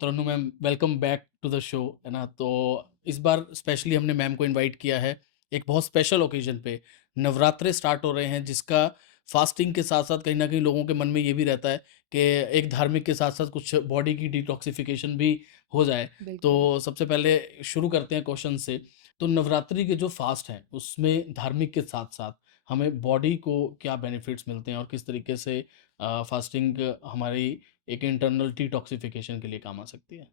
Tarannum ma'am, welcome back to the show, है ना? तो इस बार स्पेशली हमने मैम को इनवाइट किया है, एक बहुत स्पेशल ओकेज़न पे। नवरात्रे स्टार्ट हो रहे हैं, जिसका फास्टिंग के साथ-साथ कहीं न कहीं लोगों के मन में ये भी रहता है कि एक धार्मिक के साथ-साथ कुछ बॉडी की डिटॉक्सिफ़िकेशन भी हो जाए। तो बिल्कुल। सबसे पहले शुरू करते हैं क्वेश्चन से। तो नवरात्रि के जो फास्ट हैं, उसमें धार्मिक के साथ-साथ हमें बॉडी को क्या बेनिफिट्स मिलते हैं और किस तरीके से फास्टिंग हमारी एक इंटरनल डिटॉक्सिफिकेशन के लिए काम आ सकती है?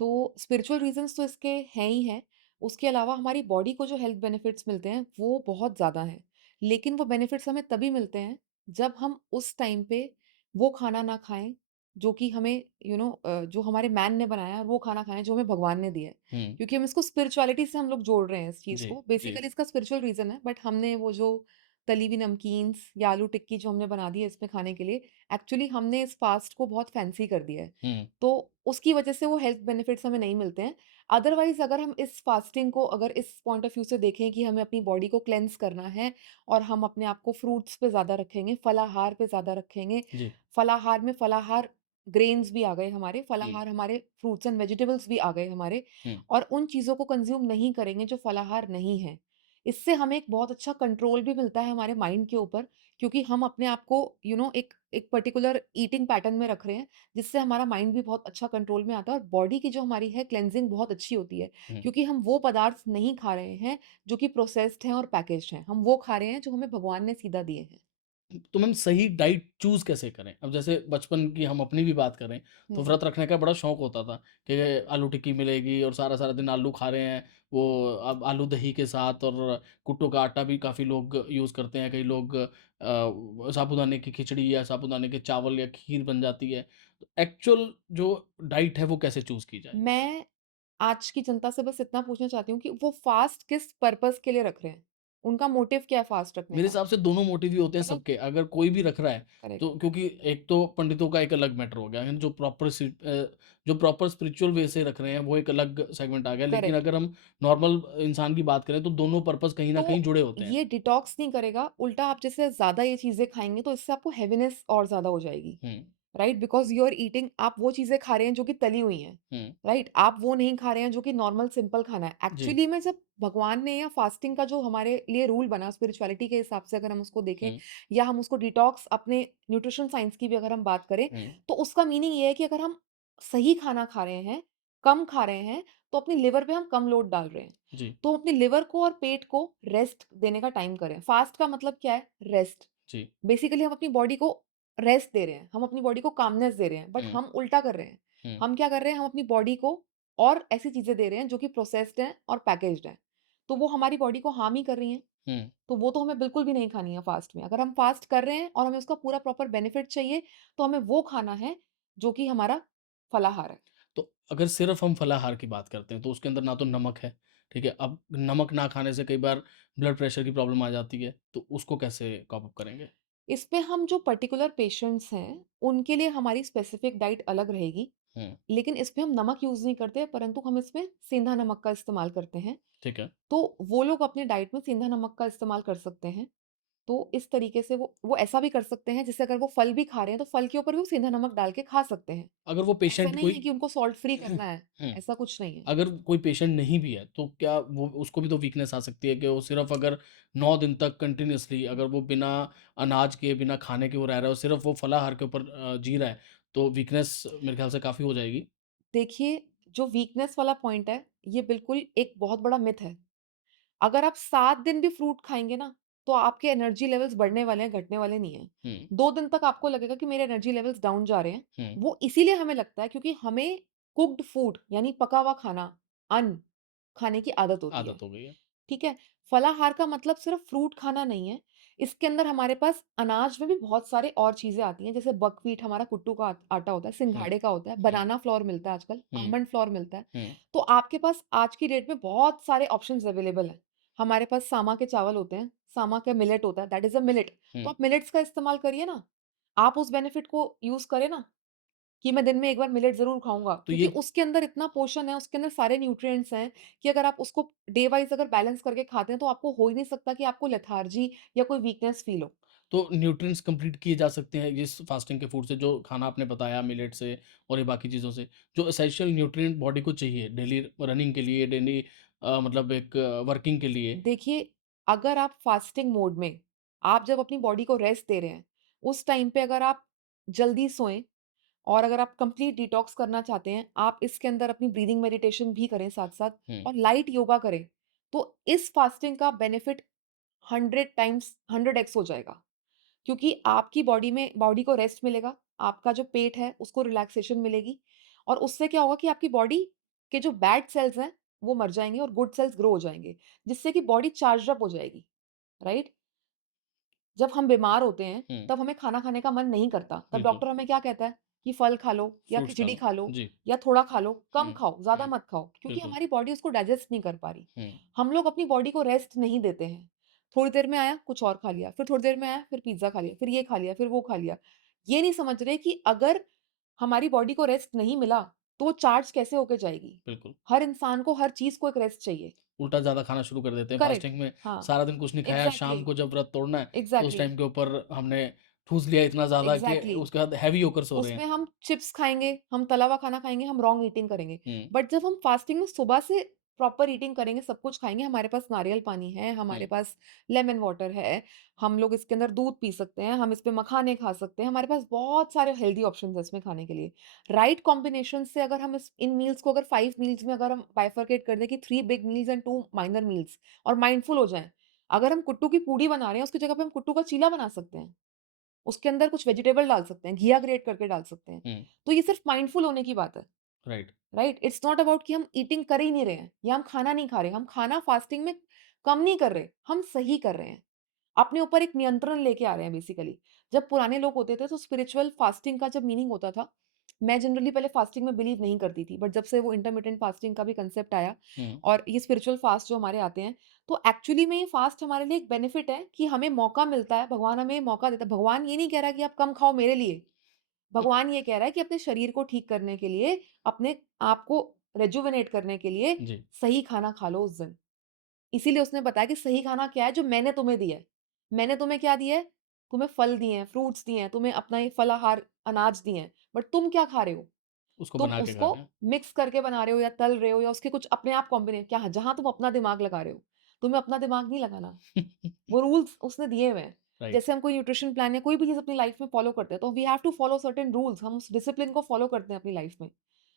तो स्पिरिचुअल रीज़न्स तो इसके हैं ही हैं। उसके अलावा हमारी बॉडी को जो हेल्थ बेनिफिट्स मिलते हैं, वो बहुत ज़्यादा हैं। लेकिन वो बेनिफिट्स हमें तभी मिलते हैं, जब हम उस टाइम पे वो खाना ना खाएँ, जो कि हमें जो हमारे मैन ने बनाया है, वो खाना खाएँ, जो हमें भगवान ने दिया है। हुँ। क्योंकि हम इसको स्पिरिचुअलिटी से हम लोग जोड़ रहे हैं इस चीज़ जी, को। जी। बेसिकली इसका स्पिरिचुअल रीज़न है, बट हमने वो जो तली हुई नमकीन्स या आलू टिक्की जो हमने बना दी है इसमें खाने के लिए, एक्चुअली हमने इस फ़ास्ट को बहुत फैंसी कर दिया है। हुँ, तो उसकी वजह से वो हेल्थ बेनिफिट्स हमें नहीं मिलते हैं। अदरवाइज़ अगर हम इस फास्टिंग को अगर इस पॉइंट ऑफ व्यू से देखें कि हमें अपनी बॉडी को क्लेंज़ करना है और हम अपने आप को फ्रूट्स पे ज़्यादा रखेंगे, फलाहार पे ज़्यादा रखेंगे। जी। फलाहार में फलाहार ग्रेन्स भी आ गए हमारे, हुँ, फलाहार हमारे फ्रूट्स एंड वेजिटेबल्स भी आ गए हमारे हुँ, और उन चीज़ों को कंज़्यूम नहीं करेंगे जो फलाहार नहीं है। इससे हमें एक बहुत अच्छा कंट्रोल भी मिलता है हमारे माइंड के ऊपर क्योंकि हम अपने आप को एक एक पर्टिकुलर ईटिंग पैटर्न में रख रहे हैं जिससे हमारा माइंड भी बहुत अच्छा कंट्रोल में आता है और बॉडी की जो हमारी है क्लेंजिंग बहुत अच्छी होती है हुँ। क्योंकि हम वो पदार्थ नहीं खा रहे हैं जो कि प्रोसेस्ड हैं और पैकेज्ड हैं। हम वो खा रहे हैं जो हमें भगवान ने सीधा दिए हैं। तो मैम सही डाइट चूज़ कैसे करें? अब जैसे बचपन की हम अपनी भी बात करें, तो हुँ। व्रत रखने का बड़ा शौक होता था कि आलू टिक्की मिलेगी और सारा-सारा दिन आलू खा रहे हैं। वो अब आलू दही के साथ और कुट्टू का आटा भी काफ़ी लोग यूज़ करते हैं। कई लोग साबूदाने की खिचड़ी या साबूदाने के चावल या खीर बन जाती है। तो एक्चुअल जो डाइट है, वो कैसे चूज़ की जाए? मैं आज की जनता से बस इतना पूछना चाहती हूँ कि वो फास्ट किस पर्पस के लिए रख रहे हैं? उनका मोटिव क्या है फास्ट रखने मेरे का? हिसाब से दोनों मोटिव ही होते हैं करेक्ट? सबके। अगर कोई भी रख रहा है, करेक्ट, तो क्योंकि एक तो पंडितों का एक अलग मैटर हो गया है, जो प्रॉपर स्पिरिचुअल वे से रख रहे हैं, वो एक अलग सेगमेंट आ गया। लेकिन करेक्ट। अगर हम नॉर्मल इंसान की बात करें, तो दोनों पर्पज़ कहीं न कहीं तो जुड़े होते हैं। ये डिटॉक्स नहीं करेगा, उल्टा आप जैसे ज़्यादा ये चीज़ें खाएँगे तो इससे आपको हेवीनेस और ज़्यादा हो जाएगी। Hmm, right? Because you are eating आप वो चीज़ें खा रहे हैं जो कि तली हुई हैं, हुँ, राइट? आप वो नहीं खा रहे हैं जो कि नॉर्मल सिंपल खाना है। जी, एक्चुअली में जब भगवान ने या फास्टिंग का जो हमारे लिए रूल बना स्पिरिचुअलिटी के हिसाब से अगर हम उसको देखें हुँ, या हम उसको डिटॉक्स अपने न्यूट्रिशन साइंस की भी अगर हम बात करें, हुँ, तो उसका मीनिंग ये है कि अगर हम सही खाना खा रहे हैं, कम खा रहे हैं, तो अपनी लिवर पे हम कम लोड डाल रहे हैं। जी, तो अपने लिवर को और पेट को रेस्ट देने का टाइम करें। फास्ट का मतलब क्या है? रेस्ट। जी, बेसिकली हम अपनी बॉडी को रेस्ट दे रहे हैं, हम अपनी बॉडी को कामनेस दे रहे हैं, बट हुँ, हम उल्टा कर रहे हैं। हुँ, हम क्या कर रहे हैं? हम अपनी बॉडी को और ऐसी चीज़ें दे रहे हैं जो कि प्रोसेस्ड हैं और पैकेज्ड हैं। तो वो हमारी बॉडी को हार्म ही कर रही हैं, हुँ। तो वो तो हमें बिल्कुल भी नहीं खानी है फास्ट में। अगर हम फास्ट कर रहे हैं और हमें उसका पूरा प्रॉपर बेनिफिट चाहिए, तो हमें वो खाना है जो कि हमारा फलाहार है। तो अगर सिर्फ़ हम फलाहार की बात करते हैं, तो उसके अंदर ना तो नमक है, ठीक है? अब नमक ना खाने से कई बार ब्लड प्रेशर की प्रॉब्लम आ जाती है, तो उसको कैसे कॉप अप करेंगे? इसमें हम जो पर्टिकुलर पेशेंट्स हैं, उनके लिए हमारी स्पेसिफिक डाइट अलग रहेगी। हुँ, लेकिन इसमें हम नमक यूज़ नहीं करते, परंतु हम इसमें सेंधा नमक का इस्तेमाल करते हैं। ठीक है। तो वो लोग अपने डाइट में सेंधा नमक का इस्तेमाल कर सकते हैं। तो इस तरीके से वो ऐसा भी कर सकते हैं, जैसे अगर वो फल भी खा रहे हैं, तो फल के ऊपर भी वो सेंधा नमक डाल के खा सकते हैं। अगर वो ऐसा पेशेंट नहीं कोई है कि उनको सॉल्ट फ्री करना है, हुँ। ऐसा कुछ नहीं है। अगर कोई पेशेंट नहीं भी है, तो क्या वो उसको भी तो वीकनेस आ सकती है कि वो सिर्फ़ अगर 9 दिन तक कंटिन्यूअसली अगर वो बिना अनाज के, बिना खाने के वो रह रहा है और सिर्फ़ वो फलाहार के ऊपर जी रहा है, तो वीकनेस मेरे ख़्याल से काफ़ी हो जाएगी। देखिए, जो वीकनेस वाला पॉइंट है, ये बिल्कुल एक बहुत बड़ा मिथ है। अगर आप 7 दिन भी फ्रूट खाएँगे ना, तो आपके एनर्जी लेवल्स बढ़ने वाले हैं, घटने वाले नहीं हैं। हुँ, 2 दिन तक आपको लगेगा कि मेरे एनर्जी लेवल्स डाउन जा रहे हैं। हुँ, वो इसीलिए हमें लगता है क्योंकि हमें कुक्ड फूड यानी पका हुआ खाना, अन्न खाने की आदत होती है। आदत हो गई है। ठीक है? फलाहार का मतलब सिर्फ़ फ्रूट खाना नहीं है। इसके अंदर हमारे पास अनाज में भी बहुत सारे और चीज़ें आती हैं, जैसे बकव्हीट हमारा कुट्टू का आटा होता है, हुँ, सिंघाड़े का होता है, हुँ, बनाना फ्लोर मिलता है आजकल, हुँ, आलमंड फ्लोर मिलता है। हुँ, तो आपके पास आज की डेट में बहुत सारे ऑप्शंस अवेलेबल हैं। हमारे पास सामा के चावल होते हैं, सामा का मिलेट होता है, दैट इज़ अ मिलेट। तो हुँ। आप मिलेट्स का इस्तेमाल करिए ना। आप उस बेनिफिट को यूज़ करें ना। कि मैं दिन में एक बार मिलेट ज़रूर खाऊँगा, तो क्योंकि ये उसके अंदर इतना पोषण है, उसके अंदर सारे न्यूट्रिएंट्स हैं कि अगर आप उसको डे वाइज़ अगर बैलेंस करके खाते हैं, तो आपको हो ही नहीं सकता कि आपको लेथार्जी या कोई वीकनेस फ़ील हो। तो न्यूट्रिएंट्स कंप्लीट किए जा सकते हैं इस फास्टिंग के फूड से, जो खाना आपने बताया मिलेट से और ये बाकी चीज़ों से, जो एसेंशियल न्यूट्रिएंट बॉडी को चाहिए डेली रनिंग के लिए, डेली मतलब एक वर्किंग के लिए। देखिए, अगर आप फास्टिंग मोड में, आप जब अपनी बॉडी को रेस्ट दे रहे हैं, उस टाइम पे अगर आप जल्दी सोएँ और अगर आप कंप्लीट डिटॉक्स करना चाहते हैं, आप इसके अंदर अपनी ब्रीदिंग मेडिटेशन भी करें साथ-साथ हुँ, और लाइट योगा करें, तो इस फास्टिंग का बेनिफिट 100 टाइम्स 100 एक्स हो जाएगा। क्योंकि आपकी बॉडी को रेस्ट मिलेगा, आपका जो पेट है उसको रिलैक्सेशन मिलेगी और उससे क्या होगा कि आपकी बॉडी के जो बैड सेल्स हैं, वो मर जाएँगे और गुड सेल्स ग्रो हो जाएँगे, जिससे कि बॉडी चार्ज्ड अप हो जाएगी, राइट? जब हम बीमार होते हैं, हुँ, तब हमें खाना खाने का मन नहीं करता, तब बिल्कुल। डॉक्टर हमें क्या कहता है कि फल खा लो या फ्रूट्स खा खिचड़ी लो। खा लो जी। या थोड़ा खा लो, कम हुँ, खाओ, ज़्यादा हुँ, मत खाओ, क्योंकि बिल्कुल। हमारी बॉडी उसको डाइजेस्ट नहीं कर पा रही। हुँ, हम लोग अपनी बॉडी को रेस्ट नहीं देते हैं। थोड़ी देर में आया, कुछ और खा लिया, फिर थोड़ी देर में आया, फिर पिज़्ज़ा खा लिया, फिर ये खा लिया, फिर वो खा लिया। ये नहीं समझ रहे कि अगर हमारी बॉडी को रेस्ट नहीं मिला, तो वो चार्ज कैसे होके जाएगी? बिल्कुल। हर इंसान को हर चीज़ को एक रेस्ट चाहिए। उल्टा ज़्यादा खाना शुरू कर देते हैं करेक्ट, फास्टिंग में, हाँ, सारा दिन कुछ नहीं खाया, शाम एग्ज़ैक्टली, को जब व्रत तोड़ना है, तो उस एग्ज़ैक्टली, टाइम के ऊपर हमने ठूँस लिया इतना ज़्यादा कि एग्ज़ैक्टली। उसके बाद हेवी होकर सो रहे उसमें हैं। हम चिप्स खाएँगे, हम तला हुआ खाना खाएँगे, हम रॉन्ग ईटिंग करेंगे। हुँ, बट जब हम फास्टिंग में सुबह से प्रॉपर ईटिंग करेंगे, सब कुछ खाएँगे, हमारे पास नारियल पानी है, हुँ, हमारे पास लेमन वाटर है, हम लोग इसके अंदर दूध पी सकते हैं, हम इसपे मखाने खा सकते हैं, हमारे पास बहुत सारे हेल्दी ऑप्शंस हैं इसमें खाने के लिए। राइट कॉम्बिनेशन से अगर हम इस इन मील्स को अगर 5 मील्स में अगर हम बाइफरकेट कर दें कि 3 big meals and 2 minor meals और माइंडफुल हो जाएँ। अगर हम कुट्टू की पूड़ी बना रहे हैं, उसकी जगह पे हम कुट्टू का चीला बना सकते हैं। उसके अंदर कुछ वेजिटेबल डाल सकते हैं, घिया ग्रेट करके डाल सकते हैं। हुँ, तो ये सिर्फ़ माइंडफुल होने की बात है, right. Right? It's not about कि हम ईटिंग कर ही नहीं रहे हैं या हम खाना नहीं खा रहे, हम खाना फास्टिंग में कम नहीं कर रहे, हम सही कर रहे हैं। अपने ऊपर एक नियंत्रण लेके आ रहे हैं बेसिकली। जब पुराने लोग होते थे तो स्पिरिचुअल फास्टिंग का जब मीनिंग होता था, मैं जनरली पहले फास्टिंग में बिलीव नहीं करती थी, बट जब से वो इंटरमिटेंट फास्टिंग का भी कांसेप्ट आया हुँ, और ये स्पिरिचुअल फास्ट जो हमारे आते हैं, तो एक्चुअली में ये फास्ट हमारे लिए एक बेनिफिट है कि हमें मौका मिलता है, भगवान हमें मौका देता है। भगवान ये नहीं कह रहा कि आप कम खाओ मेरे लिए, हुँ, भगवान ये कह रहा है कि अपने शरीर को ठीक करने के लिए, अपने आप को रिजुवेनेट करने के लिए जी, सही खाना खा लो उस दिन। इसीलिए उसने बताया कि सही खाना क्या है जो मैंने तुम्हें दिया है। मैंने तुम्हें क्या दिया है? तुम्हें फल दिए हैं, फ्रूट्स दिए हैं, तुम्हें अपना ये फलाहार अनाज दिए हैं। बट तुम क्या खा रहे हो? उसको तुम बना के खा उसको रहे हैं। मिक्स करके बना रहे हो या तल रहे हो या उसके कुछ अपने आप क्या जहाँ तुम अपना दिमाग लगा रहे हो। तुम्हें अपना दिमाग नहीं लगाना। वो रूल्स उसने दिए हुए हैं। राइट, जैसे हम कोई न्यूट्रिशन प्लान या कोई भी चीज़ अपनी लाइफ में फॉलो करते हैं, तो we have to follow certain rules. हम उस डिसिप्लिन को फॉलो करते हैं अपनी लाइफ में।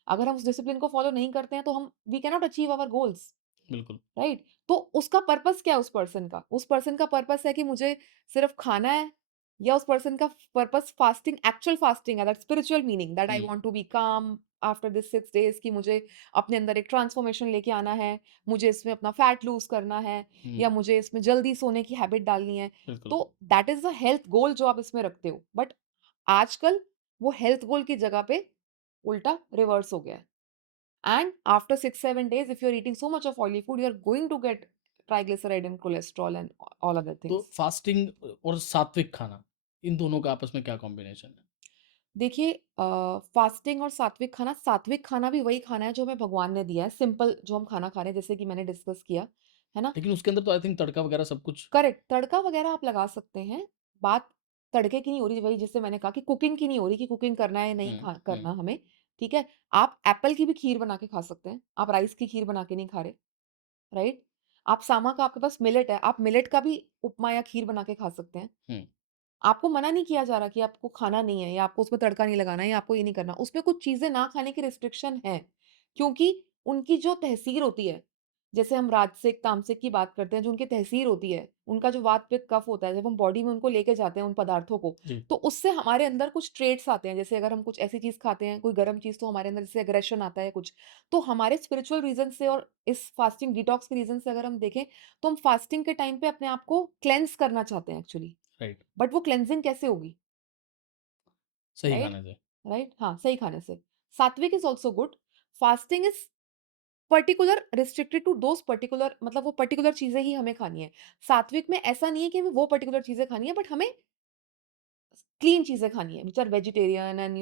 अगर हम उस डिसिप्लिन को फॉलो नहीं करते हैं, तो हम we can not achieve our goals. बिल्कुल। राइट? तो उसका पर्पस क्या है उस पर्सन का? उस पर्सन का पर्पस है कि मुझे सिर्फ़ खाना है या उस पर्सन का पर्पस फास्टिंग एक्चुअल फास्टिंग है, that spiritual meaning that I hmm, want to be calm after this 6 days कि मुझे अपने अंदर एक ट्रांसफॉर्मेशन लेके आना है, मुझे इसमें अपना फैट लूज़ करना है हुँ, या मुझे इसमें जल्दी सोने की हैबिट डालनी है। बिल्कुल। तो दैट इज़ द हेल्थ गोल जो आप इसमें रखते हो। बट आजकल वो हेल्थ गोल की जगह पे उल्टा रिवर्स हो गया है। And after 6-7 days, if you're eating so much of oily food, you're going to get triglyceride and cholesterol and all other तो things. फास्टिंग और सात्विक खाना, इन दोनों का आपस में क्या कॉम्बिनेशन है? देखिए फास्टिंग और सात्विक खाना भी वही खाना है जो हमें भगवान ने दिया है, सिंपल जो हम खाना खा रहे हैं जैसे कि मैंने डिस्कस किया, है ना? लेकिन उसके अंदर तो आई थिंक तड़का वगैरह सब कुछ। करेक्ट, तड़का वगैरह आप लगा सकते हैं। बात तड़के की नहीं हो रही, वही जिससे मैंने कहा कि कुकिंग की नहीं हो रही कि कुकिंग करना है या नहीं हुँ, हुँ, करना हमें, ठीक है? आप एप्पल की भी खीर बना के खा सकते हैं, आप राइस की खीर बना के नहीं खा रहे। राइट? आप सामा का आपके पास मिलेट है, आप मिलेट का भी उपमा या खीर बना के खा सकते हैं। हुँ, आपको मना नहीं किया जा रहा कि आपको खाना नहीं है या आपको उसमें तड़का नहीं लगाना है या आपको ये नहीं करना। उसमें कुछ चीज़ें ना खाने की रिस्ट्रिक्शन है, क्योंकि उनकी जो तहसीर होती है, जैसे हम राजसिक, तामसिक की बात करते हैं, जो उनकी तहसीर होती है, उनका जो वात, पित्त, कफ होता है, जब हम बॉडी में उनको लेके जाते हैं उन पदार्थों को, जी, तो उससे हमारे अंदर कुछ ट्रेट्स आते हैं। जैसे अगर हम कुछ ऐसी चीज़ खाते हैं, कोई गरम चीज़ तो हमारे अंदर जैसे एग्रेशन आता है कुछ। तो हमारे स्पिरिचुअल रीज़न से और इस फास्टिंग डिटॉक्स के रीज़न से अगर हम देखें, तो हम फास्टिंग के टाइम पे अपने आप को क्लेंज़ करना चाहते हैं एक्चुअली। राइट, बट वो क्लेंजिंग कैसे होगी? सही राइट? खाने से। राइट? हाँ, सही खाने से। Sattvic is also good. Fasting is particular restricted to those particular मतलब वो पर्टिकुलर चीज़ें ही हमें खानी है। सात्विक में ऐसा नहीं है कि हमें वो पर्टिकुलर चीज़ें खानी है बट हमें क्लीन चीज़ें खानी है व्हिच आर वेजिटेरियन एंड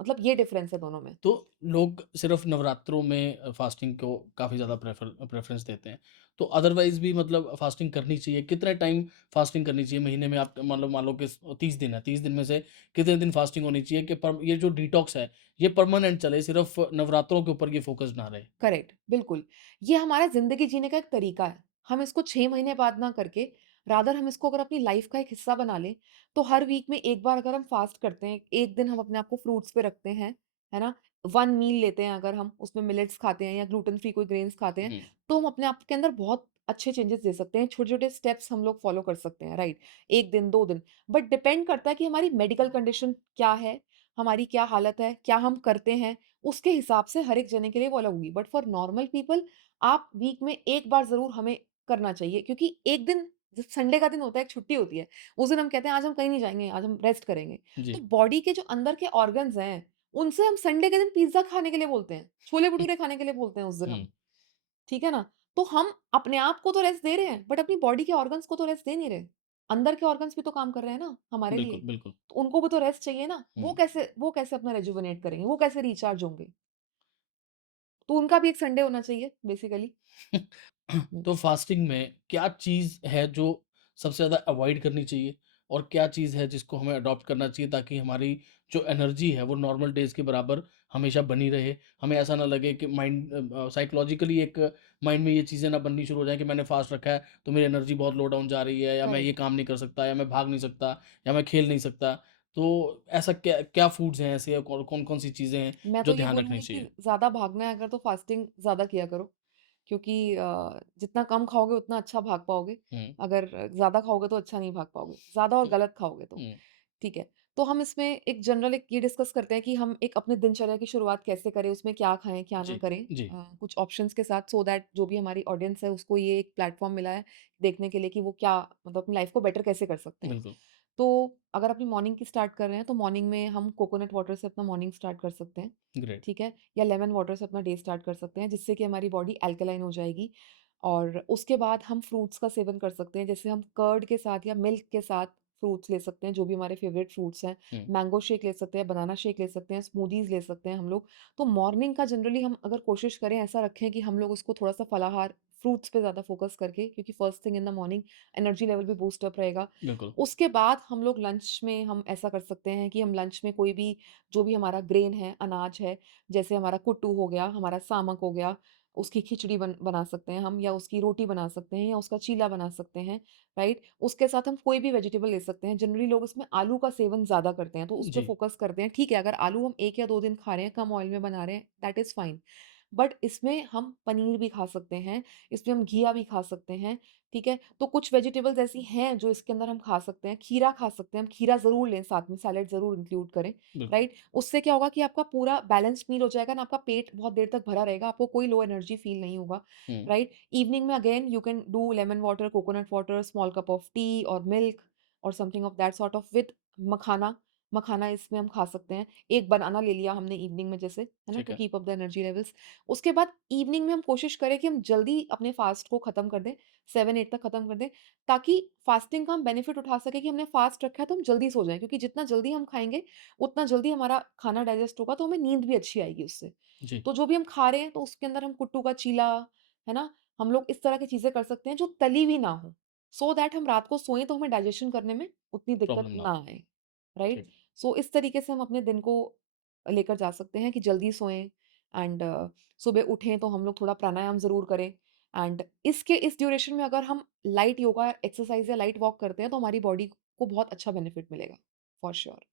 मतलब ये डिफरेंस है दोनों में। तो लोग सिर्फ़ नवरात्रों में फ़ास्टिंग को काफ़ी ज़्यादा प्रेफ़रेंस देते हैं। तो अदरवाइज़ भी मतलब फ़ास्टिंग करनी चाहिए? कितना टाइम फ़ास्टिंग करनी चाहिए? महीने में आप मान लो कि 30 दिन है, 30 दिन में से कितने दिन फ़ास्टिंग होनी चाहिए कि पर ये जो डिटॉक्स है, ये परमानेंट चले, सिर्फ़ नवरात्रों के ऊपर ये फ़ोकस ना रहे? करेक्ट, बिल्कुल। ये हमारा ज़िंदगी जीने का एक तरीका है। हम इसको 6 महीने बाद ना करके रादर हम इसको अगर अपनी लाइफ़ का एक हिस्सा बना लें, तो हर वीक में 1 बार अगर हम फ़ास्ट करते हैं, 1 दिन हम अपने आप को फ्रूट्स पे रखते हैं, है ना? 1 मील लेते हैं अगर हम, उसमें मिलेट्स खाते हैं या ग्लूटेन फ्री कोई ग्रेन्स खाते हैं, हुँ, तो हम अपने आप के अंदर बहुत अच्छे चेंजेस दे सकते हैं। छोटे-छोटे स्टेप्स हम लोग फ़ॉलो कर सकते हैं, राइट? 1 दिन, 2 दिन। बट डिपेंड करता है कि हमारी मेडिकल कंडीशन क्या है, हमारी क्या हालत है, क्या हम करते हैं, उसके हिसाब से हर एक जने के लिए वो अलग होगी। बट फॉर नॉर्मल पीपल आप वीक में 1 बार ज़रूर हमें करना चाहिए, क्योंकि एक दिन जब संडे का दिन होता है, एक छुट्टी होती है, उस दिन हम कहते हैं आज हम कहीं नहीं जाएँगे, आज हम रेस्ट करेंगे। तो जी। बॉडी के जो अंदर के ऑर्गन्स हैं, उनसे हम संडे के दिन पिज़्ज़ा खाने के लिए बोलते हैं, छोले-भटूरे खाने के लिए बोलते हैं उस दिन हुँ, हम, ठीक है ना? तो हम अपने आप को तो रेस्ट दे रहे हैं, बट अपनी बॉडी के ऑर्गन्स को तो रेस्ट दे नहीं रहे। अंदर के ऑर्गन्स भी तो काम कर रहे हैं ना हमारे लिए, बिल्कुल, बिल्कुल। तो उनको भी तो रेस्ट चाहिए ना। हुँ। वो कैसे अपना रिजुवेनेट करेंगे? वो कैसे रिचार्ज होंगे? तो उनका भी एक संडे होना चाहिए बेसिकली। हुँ। तो फास्टिंग में क्या चीज़ है जो सबसे ज़्यादा अवॉइड करनी चाहिए? और क्या चीज़ है जिसको हमें अडॉप्ट करना चाहिए ताकि हमारी जो एनर्जी है वो नॉर्मल डेज़ के बराबर हमेशा बनी रहे? हमें ऐसा ना लगे कि साइकोलॉजिकली एक माइंड में ये चीज़ें ना बननी शुरू हो जाएँ कि मैंने फास्ट रखा है तो मेरी एनर्जी बहुत लो डाउन जा रही है, या मैं ये करेक्ट। काम नहीं कर सकता, या मैं भाग नहीं सकता, या मैं खेल नहीं सकता। तो ऐसा क्या क्या फूड्स हैं ऐसे, और कौन-कौन सी चीज़ें हैं मैं तो जो ये ध्यान रखनी बोलूँगी कि चाहिए? ज़्यादा भागना है अगर तो फास्टिंग ज़्यादा किया करो। क्योंकि जितना कम खाओगे उतना अच्छा भाग पाओगे। हुँ, अगर ज़्यादा खाओगे तो अच्छा नहीं भाग पाओगे। ज़्यादा और हुँ, गलत खाओगे तो। हुँ। ठीक है। तो हम इसमें एक जनरल एक ये डिस्कस करते हैं कि हम एक अपने दिनचर्या की शुरुआत कैसे करें, उसमें क्या खाएँ, क्या ना जी, करें। जी। कुछ ऑप्शंस के साथ, सो दैट जो भी हमारी ऑडियंस है उसको ये एक प्लेटफ़ॉर्म मिला है देखने के लिए कि वो क्या मतलब अपनी लाइफ़ को बेटर कैसे कर सकते हैं। बिल्कुल, तो अगर अपनी मॉर्निंग की स्टार्ट कर रहे हैं तो मॉर्निंग में हम कोकोनट वाटर से अपना मॉर्निंग स्टार्ट कर सकते हैं। ग्रेट। ठीक है? या लेमन वाटर से अपना डे स्टार्ट कर सकते हैं, जिससे कि हमारी बॉडी अल्कलाइन हो जाएगी। और उसके बाद हम फ्रूट्स का सेवन कर सकते हैं, जैसे हम कर्ड के साथ या मिल्क के साथ फ्रूट्स ले सकते हैं, जो भी हमारे फेवरेट फ्रूट्स हैं। हुँ, मैंगो शेक ले सकते हैं, बनाना शेक ले सकते हैं, स्मूदीज़ ले सकते हैं हम लोग। तो मॉर्निंग का जनरली हम अगर कोशिश करें, ऐसा रखें कि हम लोग उसको थोड़ा-सा फलाहार, फ्रूट्स पे ज़्यादा फ़ोकस करके, क्योंकि first thing in the morning energy level भी बूस्ट अप रहेगा। बिल्कुल। उसके बाद हम लोग लंच में हम ऐसा कर सकते हैं कि हम लंच में कोई भी जो भी हमारा ग्रेन है, अनाज है, जैसे हमारा कुट्टू हो गया, हमारा सामक हो गया, उसकी खिचड़ी बना सकते हैं हम, या उसकी रोटी बना सकते हैं, या उसका चीला बना सकते हैं, राइट? उसके साथ हम कोई भी वेजिटेबल ले सकते हैं। जनरली लोग इसमें आलू का सेवन ज़्यादा करते हैं, तो उस पे जी, फ़ोकस करते हैं। ठीक है, अगर आलू हम 1 या 2 दिन खा रहे हैं, कम ऑयल में बना रहे हैं, दैट इज़ फाइन। बट इसमें हम पनीर भी खा सकते हैं, इसमें हम घिया भी खा सकते हैं, ठीक है? तो कुछ वेजिटेबल्स ऐसी हैं जो इसके अंदर हम खा सकते हैं, खीरा खा सकते हैं, हम खीरा ज़रूर लें साथ में, सैलेड ज़रूर इंक्लूड करें, बिल्कुल। राइट? उससे क्या होगा कि आपका पूरा बैलेंस्ड मील हो जाएगा ना, आपका पेट बहुत देर तक भरा रहेगा, आपको कोई लो एनर्जी फील नहीं होगा, हुँ, राइट? इवनिंग में again you can do lemon water, coconut water, small cup of tea और मिल्क और something of that sort of with makhana. Makhana इसमें हम खा सकते हैं। एक बनाना ले लिया हमने इवनिंग में जैसे, है ना? ठीक टू है। Keep up the energy levels. उसके बाद इवनिंग में हम कोशिश करें कि हम जल्दी अपने फास्ट को खत्म कर दें, 7-8 तक खत्म कर दें, ताकि फास्टिंग का हम बेनिफिट उठा सकें कि हमने फास्ट रखा है तो हम जल्दी सो जाएँ, क्योंकि जितना जल्दी हम खाएँगे, उतना जल्दी हमारा खाना डाइजेस्ट होगा, तो हमें नींद भी अच्छी आएगी उससे। जी, तो जो भी हम खा रहे हैं तो उसके अंदर हम कुट्टू का चीला, है ना? हम लोग इस तरह की चीज़ें कर सकते हैं जो तली हुई ना हो, सो दैट हम रात को सोएँ तो हमें डाइजेशन करने में उतनी दिक्कत प्रॉब्लम ना ना हो। आए, राइट? ठीक, सो इस तरीके से हम अपने दिन को लेकर जा सकते हैं कि जल्दी सोएँ एंड सुबह उठें तो हम लोग थोड़ा प्राणायाम ज़रूर करें। एंड इस ड्यूरेशन में अगर हम लाइट योगा एक्सरसाइज़ या लाइट वॉक करते हैं तो हमारी बॉडी को बहुत अच्छा बेनिफिट मिलेगा, फॉर श्योर।